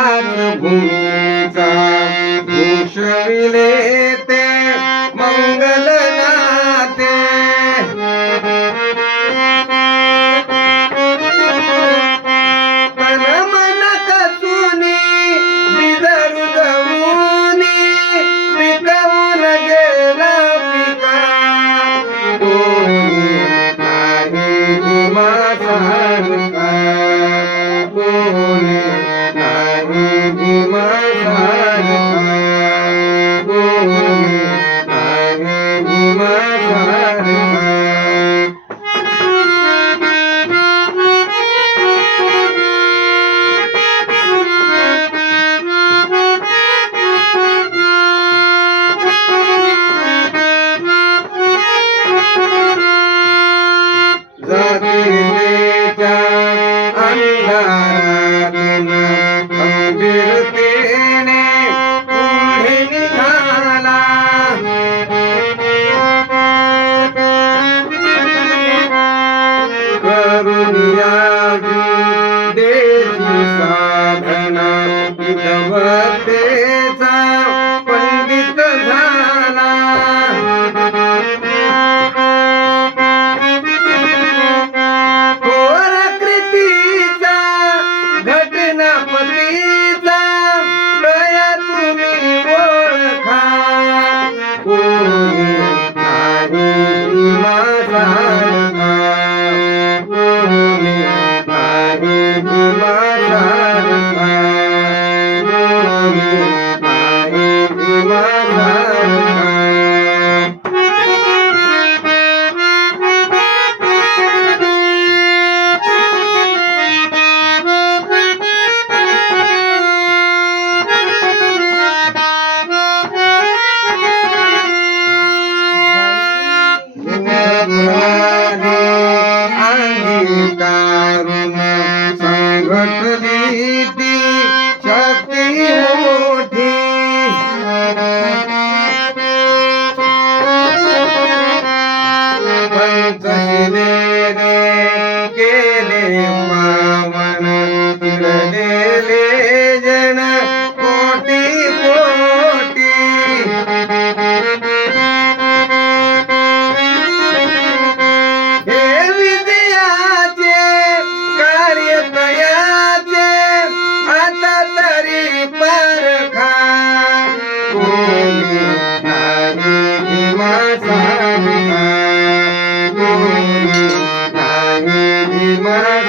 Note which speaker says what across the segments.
Speaker 1: चारुभूषा भूषण लेते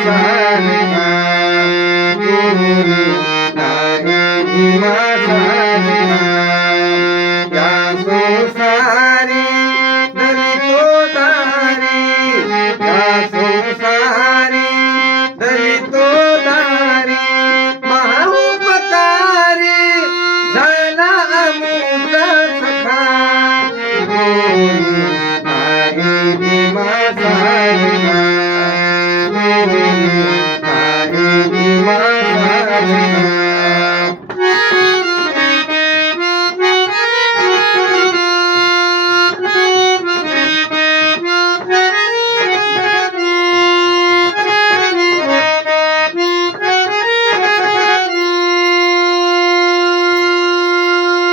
Speaker 1: Thank you.